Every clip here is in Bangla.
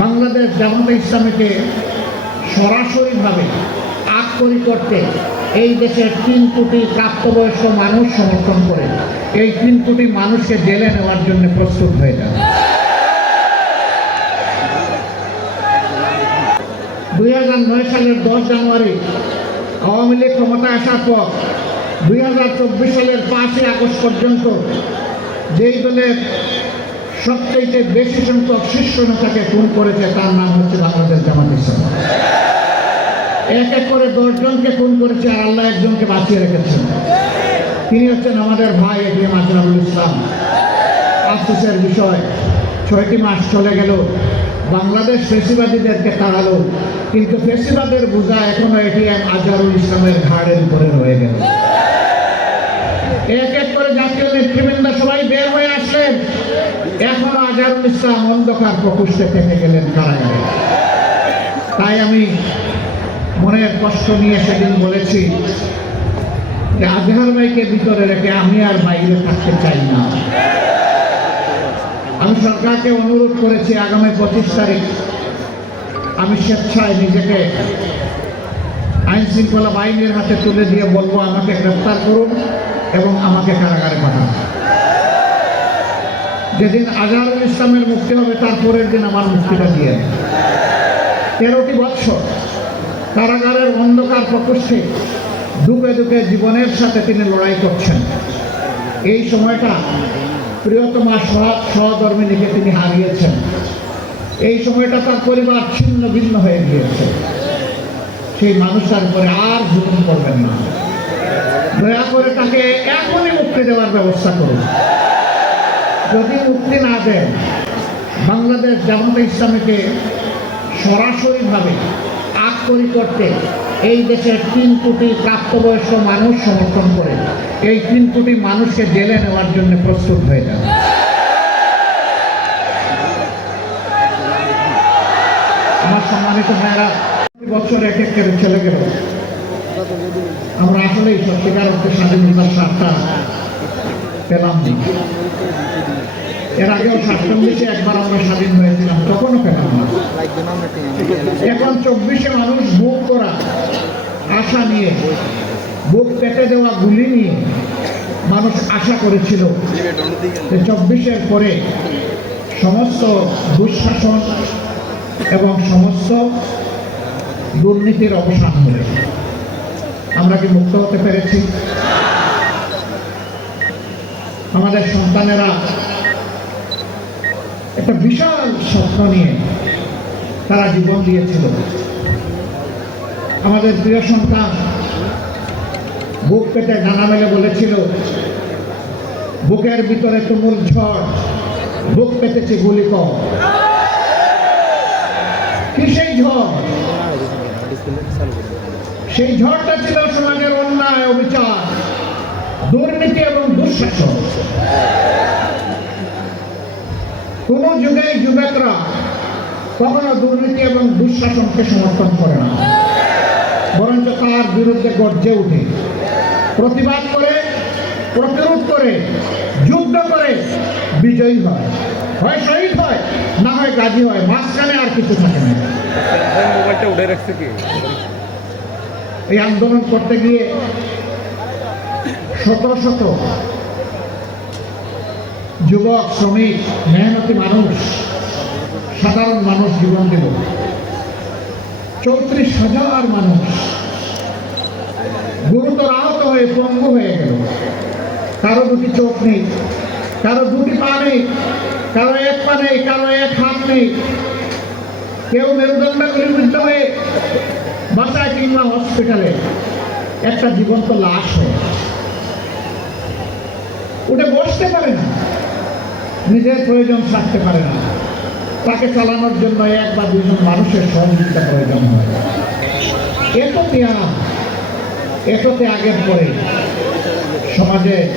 বাংলাদেশ জামাতে ইসলামীকে সরাসরিভাবে আক্ষরি করতে এই দেশের তিন কোটি প্রাপ্তবয়স্ক মানুষ সমর্থন করে। এই তিন কোটি মানুষকে জেলে নেওয়ার জন্য প্রস্তুত হয়ে যান। দুই হাজার নয় সালের দশ জানুয়ারি আওয়ামী লীগ ক্ষমতায় আসার পর দুই হাজার চব্বিশ সালের পাঁচই আগস্ট পর্যন্ত যেই দলের সবচেয়ে বেশি সংখ্যক শীর্ষ নেতাকে খুন করেছে, তার নাম হচ্ছে বাংলাদেশ জামাত ইসলাম। এক এক করে দশজনকে খুন করেছে আর আল্লাহ একজনকে বাঁচিয়ে রেখেছেন। তিনি হচ্ছেন আমাদের ভাই এ এটিএম আজরাবুল ইসলাম। আফসোসের বিষয়, ছয়টি মাস চলে গেল, বাংলাদেশ ফেসিবাদীদেরকে তাড়ালো, কিন্তু ফেসিবাদের বোঝা এখনও এটিএম আজহারুল ইসলামের ঘাড়ের উপরে রয়ে গেল। এক এক করে জাতীয় নেতৃবৃন্দ সবাই বের হয়ে আসলেন। এখন আজহারুল ইসলাম অন্ধকার প্রকোষ্ঠে থেকে গেলেন কারাগারে। তাই আমি মনের কষ্ট নিয়ে সেদিন বলেছি যে আজহার ভাইকে ভিতরে রেখে আমি আর বাইরে থাকতে চাই না। আমি সরকারকে অনুরোধ করেছি আগামী পঁচিশ তারিখ আমি স্বেচ্ছায় নিজেকে আইন শৃঙ্খলা বাহিনীর হাতে তুলে দিয়ে বলব, আমাকে গ্রেপ্তার করুন এবং আমাকে কারাগারে পাঠান। যেদিন আজহারুল ইসলামের মুক্তি হবে তার পরের দিন আমার মুক্তিটা দিয়ে তেরোটি বৎসর কারাগারের অন্ধকার প্রকোষ্ঠে দুপে দুপে জীবনের সাথে তিনি লড়াই করছেন। এই সময়টা প্রিয়তমা সহ- সহধর্মিনীকে তিনি হারিয়েছেন। এই সময়টা তার পরিবার ছিন্ন ভিন্ন হয়ে গিয়েছে। সেই মানুষটার উপরে আর জুলুম করবেন না। দয়া করে তাকে এখনই মুক্তি দেওয়ার ব্যবস্থা করুন। যদি মুক্তি না দেন, বাংলাদেশ জামাতে ইসলামীকে সরাসরিভাবে আক্ষরি করতে এই দেশের তিন কোটি প্রাপ্তবয়স্ক মানুষ সমর্থন করে। এই তিন কোটি মানুষকে জেলে নেওয়ার জন্য প্রস্তুত হয়ে যান। আমার সম্মানিত ভাইয়েরা বছর এক এক করে গেল। আমরা আসলেই সত্যিকার অর্থে স্বাধীনতার স্বার্থটা পেলাম না। এর আগেও সাতচল্লিশে একবার আমরা স্বাধীন হয়েছিলাম, তখনও পেলাম না। এখন চব্বিশে মানুষ বুক করা, আশা নিয়ে বুক পেটে দেওয়া গুলি নিয়ে মানুষ আশা করেছিল চব্বিশের পরে সমস্ত দুঃশাসন এবং সমস্ত দুর্নীতির অবসান হবে আমরা কি মুক্ত হতে পেরেছি? আমাদের সন্তানেরা একটা বিশাল স্বপ্ন নিয়ে তারা জীবন দিয়েছিল। আমাদের প্রিয় সন্তান বুক পেতে ডানা মেলে বলেছিল, বুকের ভিতরে তুমুল ঝড়, বুক পেতেছি গুলি কর কি সেই ঝড়? সেই ঝড়টা ছিল সমাজের অন্যায় অবিচার। দুর্নীতি এবং দুঃশাসন। কোন যুগে যুবকরা কখনো দুর্নীতি এবং দুঃশাসনকে সমর্থন করে না। বরঞ্চ তার বিরুদ্ধে গর্জে উঠে। প্রতিবাদ করে প্রতিরোধ করে যুদ্ধ করে বিজয়ী হয়। হয় শহীদ হয় না হয় গাজী হয়। মাঝখানে আর কিছু থাকে না। এই আন্দোলন করতে গিয়ে শত শত যুবক, শ্রমিক, মেহনতি মানুষ, সাধারণ মানুষ জীবন দেব। চৌত্রিশ হাজার মানুষ গুরুতর আহত হয়ে পঙ্গু হয়ে গেল। কারও দুটি চোখ নেই, কারও দুটি পা নেই, কারও এক পা নেই, কারও এক হাত নেই। কেউ মেরুদণ্ড গুলিবিদ্ধ হয়ে বাসায় কিংবা হসপিটালে একটা জীবন্ত লাশ হয়ে উঠে বসতে পারে না। নিজের প্রয়োজন থাকতে পারে না। তাকে চালানোর জন্য এক বা দুজন মানুষের সহযোগিতা প্রয়োজন হয়। এত ত্যাগ এত ত্যাগের পরে সমাজে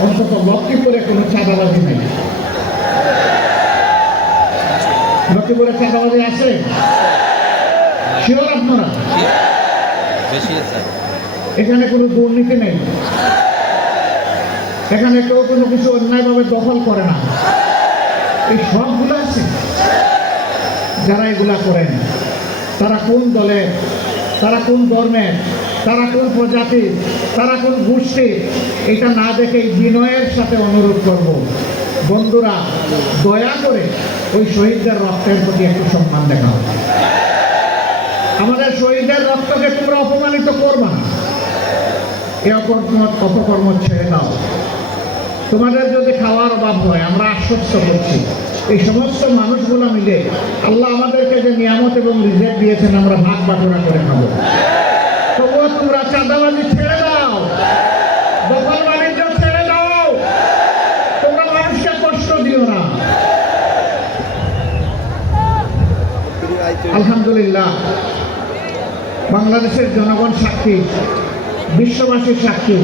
অন্তত লক্ষ্মীপুরে কোনো চাঁদাবাজি নেই। লক্ষ্মীপুরে চাঁদাবাজি আছে? শিওর আপনারা? আছে। এখানে কোনো দুর্নীতি নেই। এখানে কেউ কোনো কিছু অন্যায়ভাবে দখল করে না। এই সবগুলো আছে। যারা এগুলা করেন, তারা কোন দলের তারা কোন ধর্মের তারা কোন প্রজাতির তারা কোন গোষ্ঠীর এটা না দেখে বিনয়ের সাথে অনুরোধ করব। বন্ধুরা, দয়া করে ওই শহীদদের রক্তের প্রতি একটু সম্মান দেখাও। আমাদের শহীদদের রক্তকে তোমরা অপমানিত করবা এ অপকর্ম অপকর্ম ছেড়ে দাও। তোমাদের যদি খাওয়ার অভাব হয়, আমরা আশ্বস্ত করছি। এই সমস্ত মানুষগুলো মিলে আল্লাহ আমাদেরকে যে নিয়ামত এবং রিজেক্ট দিয়েছেন, আমরা ভাগ বাটোরা করে খাব। তবুও তোমরা চাঁদাবাজি ছেড়ে দাও। তোমরা কষ্ট দিও না। আলহামদুলিল্লাহ, বাংলাদেশের জনগণ সাক্ষী, বিশ্ববাসীর সাক্ষী।